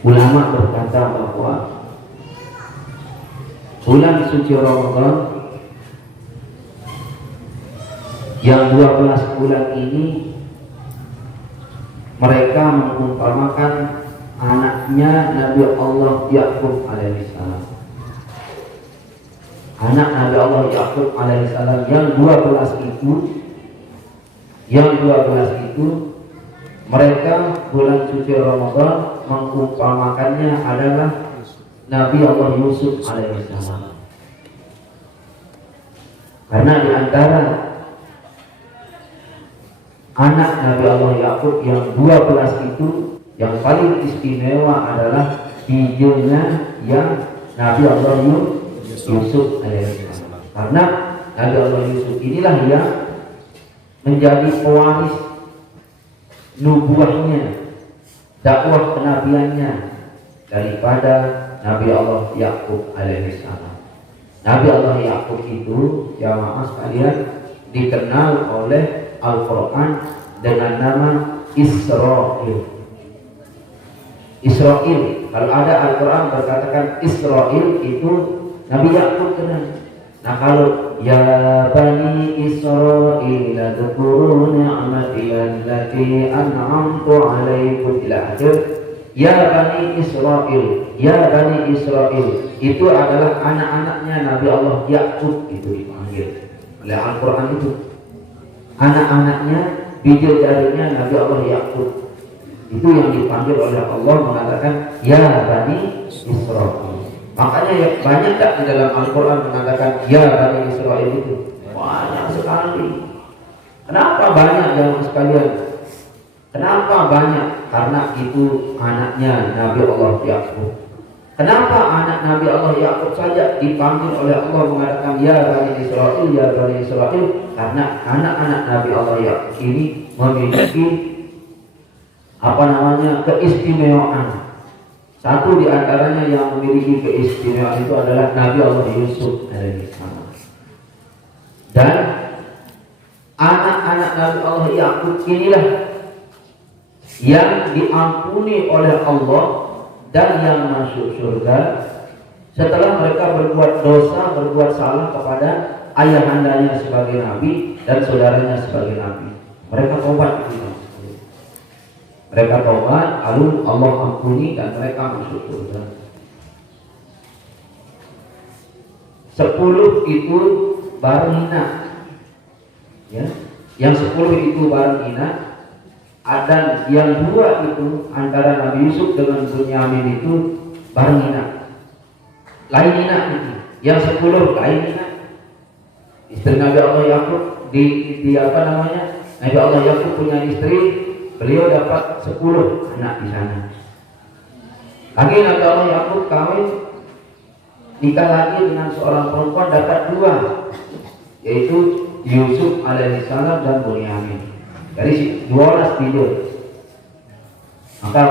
Ulama berkata bahwa bulan suci Ramadan yang 12 bulan ini mereka mengumpamakan anaknya Nabi Allah Yakub alaihissalam. Anak Nabi Allah Yakub alaihissalam yang 12 itu mereka bulan suci Ramadan mengumpamakannya adalah Nabi Allah Yusuf alaihissalam. Karena di antara anak Nabi Allah Yakub yang 12 itu yang paling istimewa adalah hijaunya yang Nabi Allah Yusuf alaihissalam. Karena Nabi Allah Yusuf inilah yang menjadi pewaris nubuahnya, dakwah kenabiannya daripada Nabi Allah Yakub alaihissalam. Nabi Allah Yakub itu jamaah sekalian dikenal oleh Al-Quran dengan nama Israil. Israil, kalau ada Al-Quran berkatakan Israil itu Nabi Yakub kenal. Nah kalau ya bani Israil dzkuru ni'mati allati an'amtu 'alaikum ila akhir. Ya bani Israil, ya bani Israil itu adalah anak-anaknya Nabi Allah Yakub, itu dipanggil oleh Al-Quran itu. Anak-anaknya, bidadarinya Nabi Allah Yakub itu yang dipanggil oleh Allah mengatakan ya bani Israil. Makanya ya, banyak tak di dalam Al-Quran mengatakan ya bani Israil itu? Banyak sekali. Kenapa banyak jamaah sekalian? Kenapa banyak? Karena itu anaknya Nabi Allah Yakub. Kenapa anak Nabi Allah Yakub saja dipanggil oleh Allah mengatakan ya bani Israil, ya bani Israil? Karena anak-anak Nabi Allah Yakub ini memiliki keistimewaan. Satu di antaranya yang memiliki keistimewaan itu adalah Nabi Allah Yusuf alaihissalam. Dan anak-anak Nabi Allah Yakub inilah yang diampuni oleh Allah dan yang masuk surga setelah mereka berbuat dosa, berbuat salah kepada ayahandanya sebagai nabi dan saudaranya sebagai nabi. Mereka taubat. Mereka taubat, lalu Allah ampuni dan mereka masuk surga. 10 itu bareng hina, ya. Yang 10 itu bareng hina. Dan yang 2 itu antara Nabi Yusuf dengan Bunyamin itu bareng hina. Lain hina itu. Yang 10 lain hina. Istri Nabi Allah Yakub di apa namanya? Nabi Allah Yakub punya istri, beliau dapat 10 anak di sana. Lagi Nabi Allah Yakub kawin, nikah lagi dengan seorang perempuan, dapat 2, yaitu Yusuf alaihissalam dan Bunyamin. Dari 12 bidul. Maka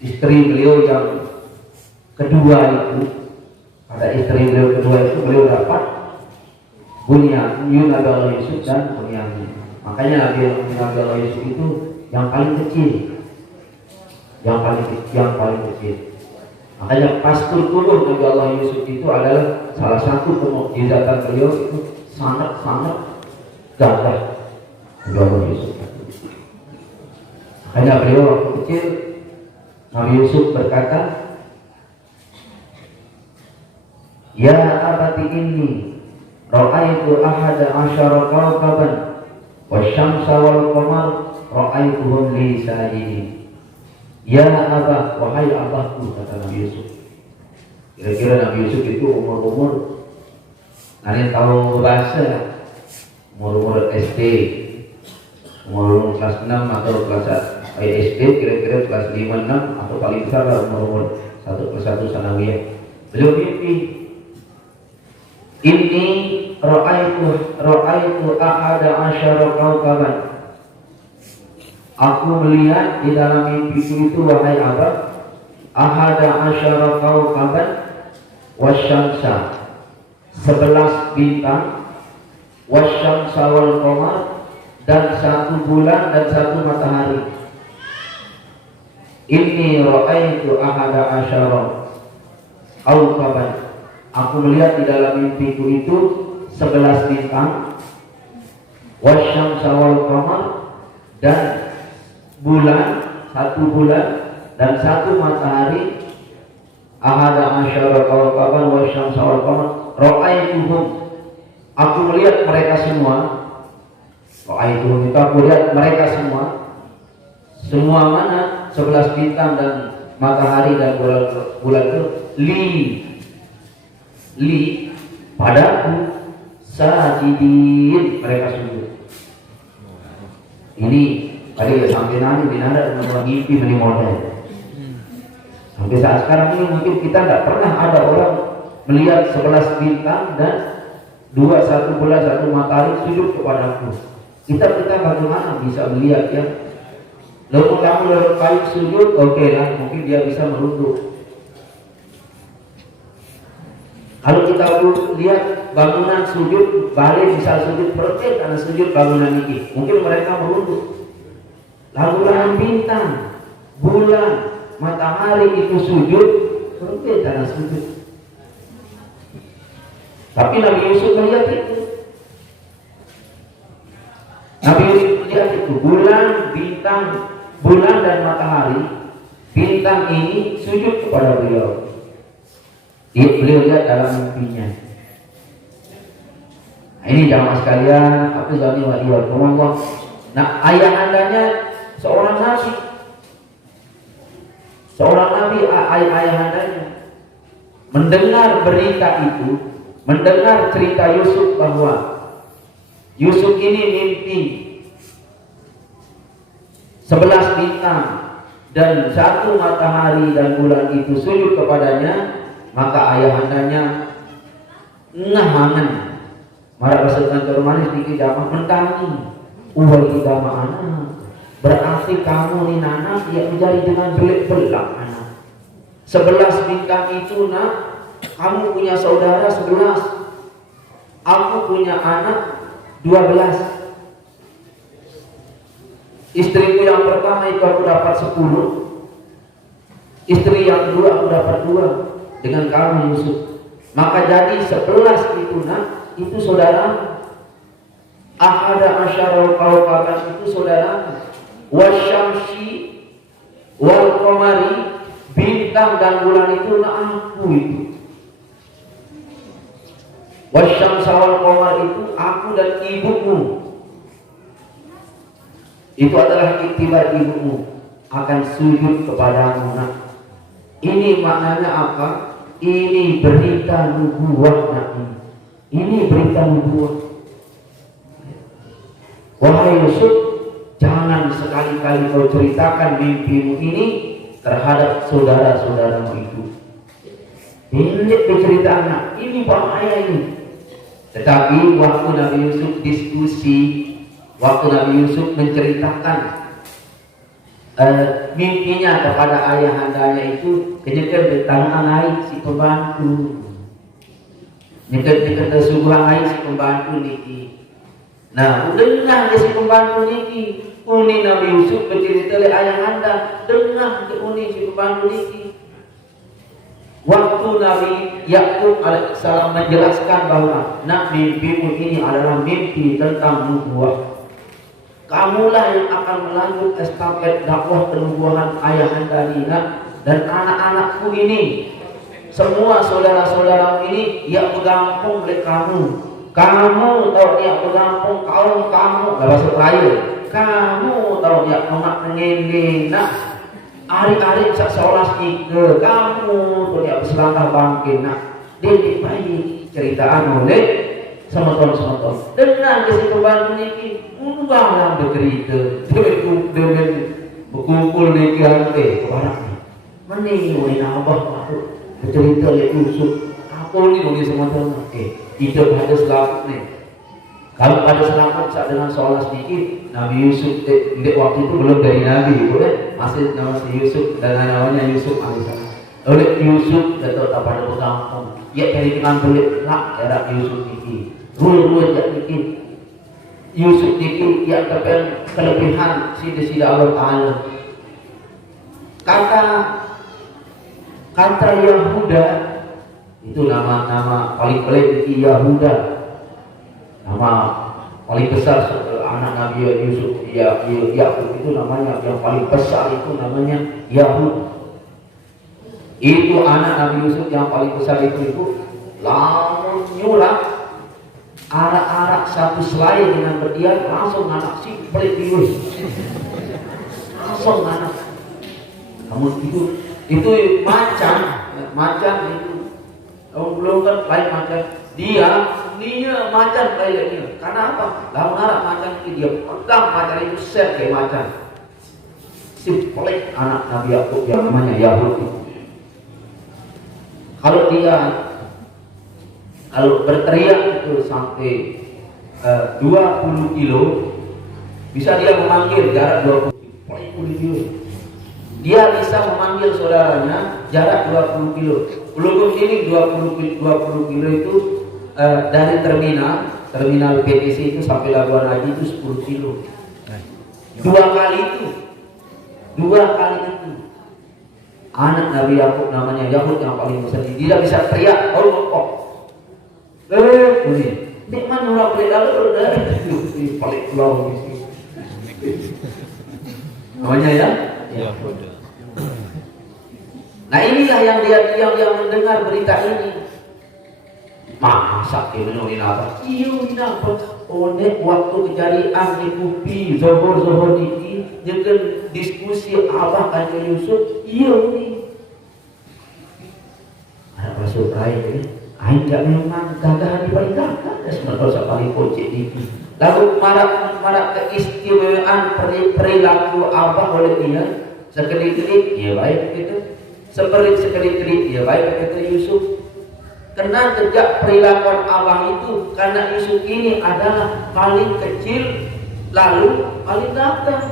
istri beliau yang kedua itu, pada istri beliau kedua itu beliau dapat Bunyamin, Nabi Allah Yusuf dan Bunyamin. Makanya Nabi Allah Yusuf itu yang paling kecil, yang paling kecil. Makanya pastur tubuh Nabi Allah Yusuf itu adalah salah satu pemukjizatan beliau itu sangat gagah. Nabi Allah Yusuf. Makanya beliau waktu kecil Nabi Yusuf berkata, ya abati inni ra'aitu ahada asyara kawkaban wasyamsa wal qamar ra'aituhum li sajidin. Ya abah, wahai abahku, kata Nabi Yusuf. Kira-kira Nabi Yusuf itu umur kalian tahu bahasa, umur SD, umur kelas 6 atau kelas SD, kira-kira kelas 5, 6 atau paling besar lah umur 1 kelas 1 sanawiyah. Beliau mimpi, ini ra'aitu ahada asyara kawkaban. Aku melihat di dalam mimpiku itu, wahai abah, ahada asyara kawkaban wasyamsa, 11 bintang, wasyamsa wal qamar, dan 1 bulan dan 1 matahari. Inni ra'aitu ahada asyara kawkaban. Aku melihat di dalam mimpiku itu 11 bintang, wasyamsa wal qamar, dan bulan, 1 bulan dan 1 matahari. Ahada asyara kawkaban wasyamsa wal qamar ra'aituhum. Aku melihat mereka semua. Ra'aituhum itu aku lihat mereka semua. Semua mana? 11 bintang dan matahari dan bulan itu li padaku sajidin, mereka sujud. Ini tadi sampai nanti binada dengan mimpi meni model. Sampai saat sekarang ini mungkin kita tidak pernah ada orang melihat 11 bintang dan 1 bulan 1 matahari sujud kepadaku. Kita bagaimana bisa melihat ya? Lalu kamu lalu kayu sujud, oke lah, mungkin dia bisa merunduk. Kalau kita lihat bangunan sujud, balik bisa sujud percaya karena sujud bangunan ini, mungkin mereka merunduk. Lalu bintang, bulan, matahari itu sujud, percaya karena sujud. Tapi Nabi Yusuf melihat itu. Nabi Yusuf melihat itu, bulan, bintang, bulan dan matahari, bintang ini sujud kepada beliau. Beliau lihat dalam mimpinya. Nah, ini jamaah sekalian, aku zani wa Allah. Nah, ayahandanya seorang nabi. Seorang nabi, ayahandanya mendengar berita itu, mendengar cerita Yusuf bahwa Yusuf ini mimpi 11 bintang dan 1 matahari dan bulan itu sujud kepadanya, maka ayahandanya ngahangan marah rasakan termanis dikit damah mentangi uwal kita anak, berarti kamu ni anak yang menjadi dengan belak anak. 11 bintang itu nak, kamu punya saudara 11, aku punya anak 12. Istriku yang pertama itu aku dapat 10, istri yang kedua aku dapat 2 dengan kamu Yusuf. Maka jadi 11 itu nak, itu saudara. Ahada asyara kawkaban itu saudara. Wasyamsi wal qamari, bintang dan bulan itu nak aku itu. Wasyamsa wal qamar itu aku dan ibumu. Itu adalah iktibar ibumu akan sujud kepadamu nak. Ini maknanya apa? Ini berita nubuwah nak. Ini berita nubuwah. Wahai Yusuf, jangan sekali-kali kau ceritakan mimpimu ini terhadap saudara-saudaramu itu. Ini bercerita anak, ini bahaya ini. Tetapi waktu Nabi Yusuf diskusi, waktu Nabi Yusuf menceritakan mimpinya kepada ayahandanya itu, kenyakan bertangan naik si pembantu, nyekat subuhan naik si pembantu niki. Nah, dengar dia si pembantu niki, uni Nabi Yusuf bercerita oleh ayahanda, dengar ke uni si pembantu niki. Waktu Nabi Yakub alaihissalam menjelaskan bahwa nak mimpimu ini adalah mimpi tentang nubuah. Kamulah yang akan melanjut estafet dakwah kenubuahan ayahanda Nina dan anak-anakku ini. Semua saudara-saudaramu ini yang bergampung oleh kamu. Kamu tahu dia bergampung kaum kamu, gak masuk raya. Kamu tahu dia nak mengendeng nak. Hari-hari seolah tiga kamu tuh dia berselangkah bangkit nak. Dia baik ceritaan oleh semeton-semeton. Dengan kesi pembantu niki unggah yang bercerita dengan berkumpul niki hantai kebarang ni. Mending oleh nabah aku bercerita oleh Yusuf. Apa ni oleh semeton? Hidup ada selaput ni. Kalau ada selaput saat dengan soal sedikit, Nabi Yusuf waktu itu belum dari Nabi, boleh masih nama si Yusuf dan namanya Yusuf alaihissalam. Oleh Yusuf datang tak pada berkampung, ia dari dengan belit lah era Yusuf ini. Rul jak dikit. Yusuf dikit ia terpen kelebihan sida Allah Taala. Kata Yahuda itu nama paling pelik, Yahuda, nama paling besar anak Nabi Yusuf, Yakub itu namanya yang paling besar itu namanya Yahud. Itu anak Nabi Yusuf yang paling besar itu langsung nyurak arak-arak satu selai dengan berdiam, langsung anak si pelik virus, langsung anak. Kamu itu macan itu belum kan lain macan, dia macan kayaknya. Karena apa? Lawan anak macan itu dia pegang macan itu set kayak macan. Si pelik anak Nabi Yakub yang namanya Yahud itu. Kalau berteriak itu sampai 20 kilo, bisa dia memanggil jarak 20 kilo. Dia bisa memanggil saudaranya jarak 20 kilo. Belum ini 20 kilo itu dari terminal PTC itu sampai Labuan Haji itu 10 kilo. Dua kali itu. Anak Nabi Yakub namanya Yakub yang paling besar. Dia bisa teriak, kok. Ini mana orang beli lalu dari paling pulau di sini. Namanya ya? Nah inilah yang dia mendengar berita ini. Masa dia menulis apa? Waktu kejadian di Kupi, Zohor ini, jangan diskusi Abah kan Yusuf. Ada masuk lain. Aing gak memang gagah di paling gagah. Sebenarnya paling kocik ini. Lalu marak keistimewaan perilaku Abah oleh dia. Sekelip-kelip, ya baik begitu. Sekelip-kelip, ya baik begitu Yusuf. Kena jejak perilakuan Abah itu karena Yusuf ini adalah paling kecil lalu paling gagah.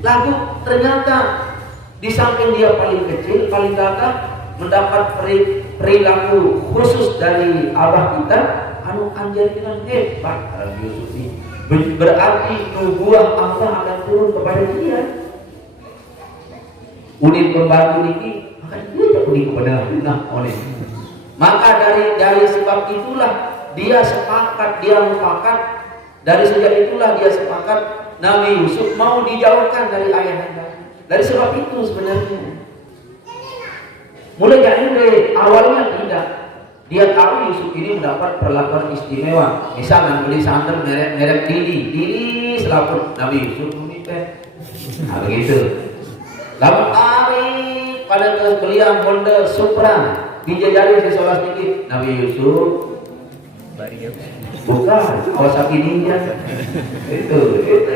Lalu ternyata di samping dia paling kecil, paling gagah, mendapat perilaku khusus dari Abah kita, anjir bilang hebat Yusuf ini. Berarti nubuah Allah akan turun kepada dia. Unit pembantu ini akan dia unit kepada oleh. Maka dari sebab itulah dia mufakat. Dari sejak itulah dia sepakat Nabi Yusuf mau dijauhkan dari ayahnya. Dari sebab itu sebenarnya. Mulai dari awalnya tidak. Dia tahu Yusuf ini mendapat perlakuan istimewa. Misalnya beli santan merek Dili selaku Nabi Yusuf meminta. Nah begitu. Lalu pada kelas beliau Honda Supra dijajari sesolah sedikit. Nabi Yusuf bukan Kawasaki Ninja. Itu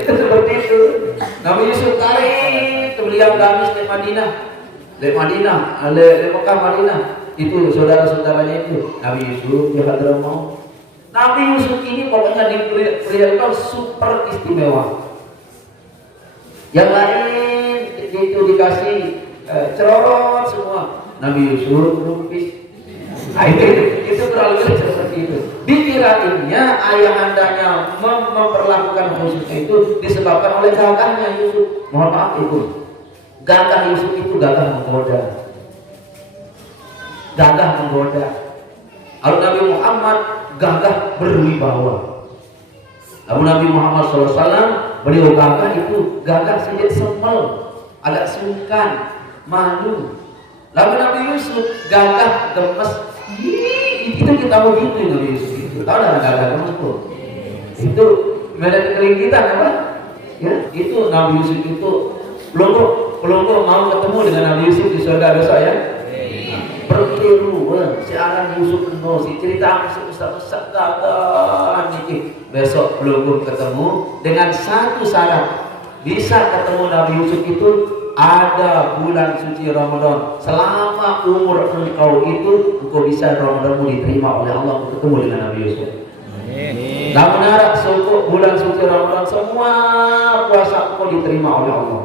seperti itu. Nabi Yusuf tarik beliau gamis di Madinah. Le Mekah Madinah itu saudara-saudaranya itu Nabi Yusuf dia mau. Nabi Yusuf ini pokoknya diberikan super istimewa. Yang lain itu dikasih cerorot semua. Nabi Yusuf lupis. Nah, itu terlalu seperti itu. Dikirainnya ayahandanya memperlakukan khusus itu disebabkan oleh gagahnya Yusuf. Mohon maaf itu. Gagah Yusuf itu gagah menggoda. Lalu Nabi Muhammad gagah berwibawa. Lalu Nabi Muhammad SAW beliau gagah itu gagah sedikit semel, agak sungkan, malu. Lalu Nabi Yusuf gagah gemes. Itu kita mau gitu Nabi Yusuf itu. Tahu dah gagah gemes tuh. Itu mereka kelingkitan apa? Ya, itu Nabi Yusuf itu belum mau ketemu dengan Nabi Yusuf di surga besok ya. Berkeliru, si anak Yusuf penuh, si cerita besar gagah nih. Besok belum ketemu dengan satu syarat, bisa ketemu Nabi Yusuf itu ada bulan suci Ramadan. Selama umur engkau itu, engkau bisa Ramadanmu diterima oleh Allah. Ketemu dengan Nabi Yusuf. Namun harap bulan suci Ramadan semua puasa engkau diterima oleh Allah.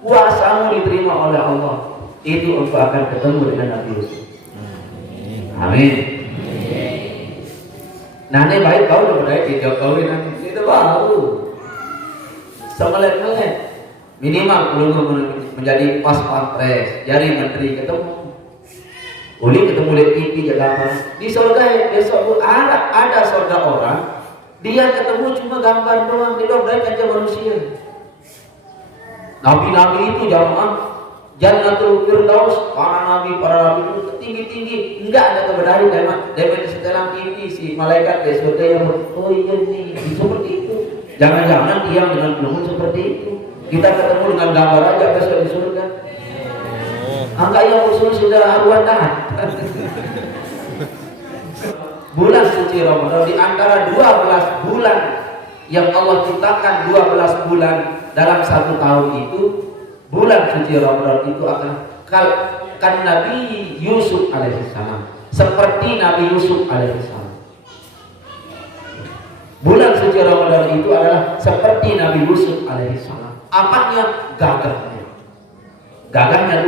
Puasamu diterima oleh Allah. Itu engkau akan ketemu dengan Nabi Yusuf. Amin. Nah ini baik kau udah baik Jokowi nanti itu baru semelet-melet. Minimal belum menjadi pas pampres, jadi menteri ketemu. Uli ketemu lihat TV jalan di surga ya, besok ada surga orang, dia ketemu cuma gambar doang, dia doang aja manusia. Nabi-nabi itu jamaah Jannatul Firdaus, para nabi itu tinggi-tinggi, enggak ada kebenaran dari setelah TV si malaikat di surga yang oh iya nih, seperti itu. Jangan-jangan dia benar-benar seperti itu. Kita ketemu dengan gambar aja besok di surga. Angka yang usul sudah arwah. Bulan suci Ramadan di antara 12 bulan yang Allah ciptakan, 12 bulan dalam satu tahun itu, bulan suci Ramadan itu akan kan Nabi Yusuf alaihissalam, seperti Nabi Yusuf alaihissalam. Bulan suci Ramadan itu adalah seperti Nabi Yusuf alaihissalam. Apanya? Gagahnya. Gagahnya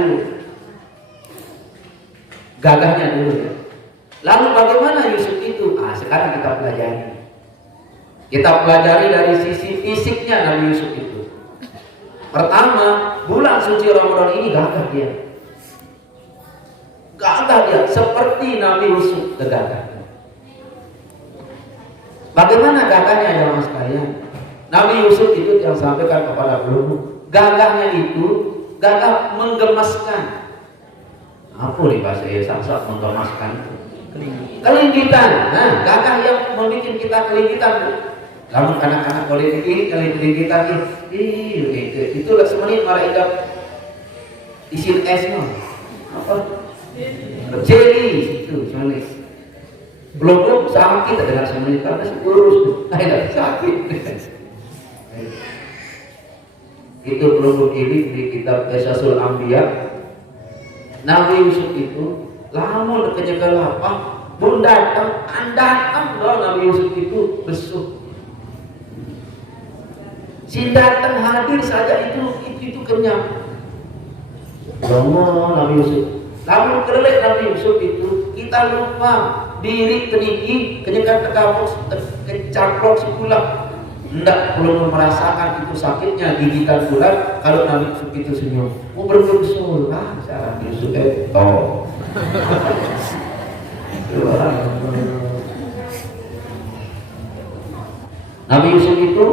dulu ya. Lalu bagaimana Yusuf itu? Sekarang kita pelajari. Kita pelajari dari sisi fisiknya Nabi Yusuf itu. Pertama, bulan suci Ramadan ini gagah dia. Gagah dia seperti Nabi Yusuf gagahnya. Bagaimana gagahnya jemaah sekalian? Nabi Yusuf itu yang sampaikan kepada peluru, gagahnya itu gagah menggemaskan. Apa nih bahasa Sasak menggemaskan? Kelingkitan. Nah, gagah yang membuat kita kelingkitan. Lalu anak-anak boleh ini kelingkitan itu lah semenit malah idap isin es no. Apa? Jelly itu semenit. Belum sakit dengan semenit karena kurus. Tidak sakit. Itu belum ini di kitab Qisasul Anbiya. Nabi Yusuf itu lamun kenyekal lapang pun datang Nabi Yusuf itu besuk. Si datang hadir saja itu kenyang. Lama Nabi Yusuf. Lamun kelek Nabi Yusuf itu kita lupa diri keniki kenyekal kecaplok si pulang. Hendak belum merasakan itu sakitnya gigitan bulan kalau Nabi Yusuf itu senyum. Mau berbesul cara Yusuf Nabi Yusuf itu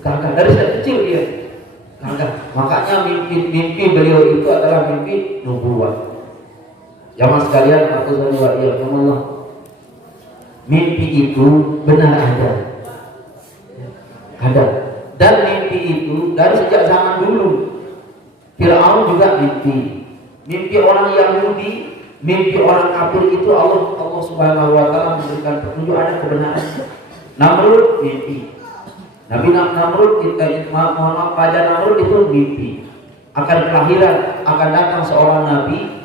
gagah dari kecil dia gagah. Makanya mimpi beliau itu adalah mimpi nubuwah. Jamaah sekalian, aku saudara ya Allah, mimpi itu benar ada. Dan mimpi itu dari sejak zaman dulu. Fir'aun juga mimpi orang Yahudi, mimpi orang kafir itu Allah Subhanahu wa taala memberikan petunjuk ada kebenaran. Namrud mimpi. Nabi Namrud Raja Namrud itu mimpi akan kelahiran, akan datang seorang nabi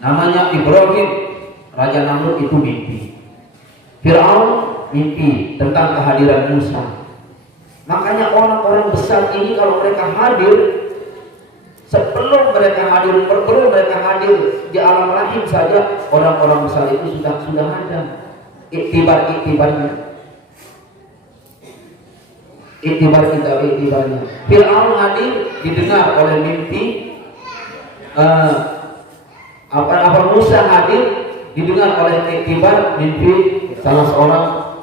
namanya Ibrahim. Raja Namrud itu mimpi. Fir'aun mimpi tentang kehadiran Musa. Makanya orang-orang besar ini kalau mereka hadir, sebelum mereka hadir di alam rahim saja, orang-orang besar itu sudah ada iktibarnya. Fir'aun hadir didengar oleh mimpi. Musa hadir didengar oleh iktibar mimpi salah seorang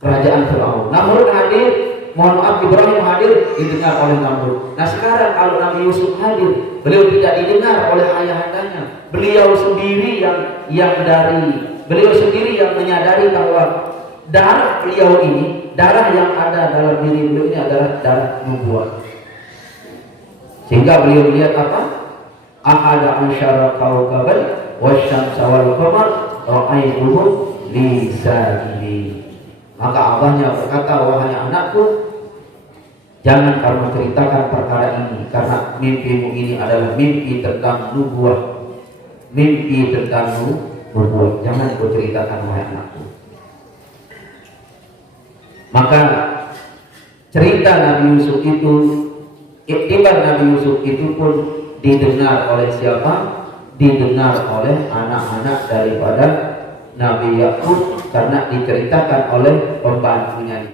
kerajaan Fir'aun. Namrud hadir, mohon maaf, Ibrahim hadir didengar oleh Namrud. Nah sekarang kalau Nabi Yusuf hadir, beliau tidak didengar oleh ayahandanya. Beliau sendiri yang menyadari bahwa darah beliau ini, darah yang ada dalam diri beliau ini adalah darah nubuwah. Sehingga beliau melihat apa? Ahada ansyara kaukaban wasyamsa wal qamar ra'aituhu li sajidin. Maka abahnya berkata, wahai anakku, jangan kamu ceritakan perkara ini, karena mimpimu ini adalah mimpi tentang nubuwah. Jangan kau ceritakan, wahai anakku. Maka cerita Nabi Yusuf itu, iktibar Nabi Yusuf itu pun didengar oleh siapa? Didengar oleh anak-anak daripada Nabi Yakub, karena diceritakan oleh pembantunya.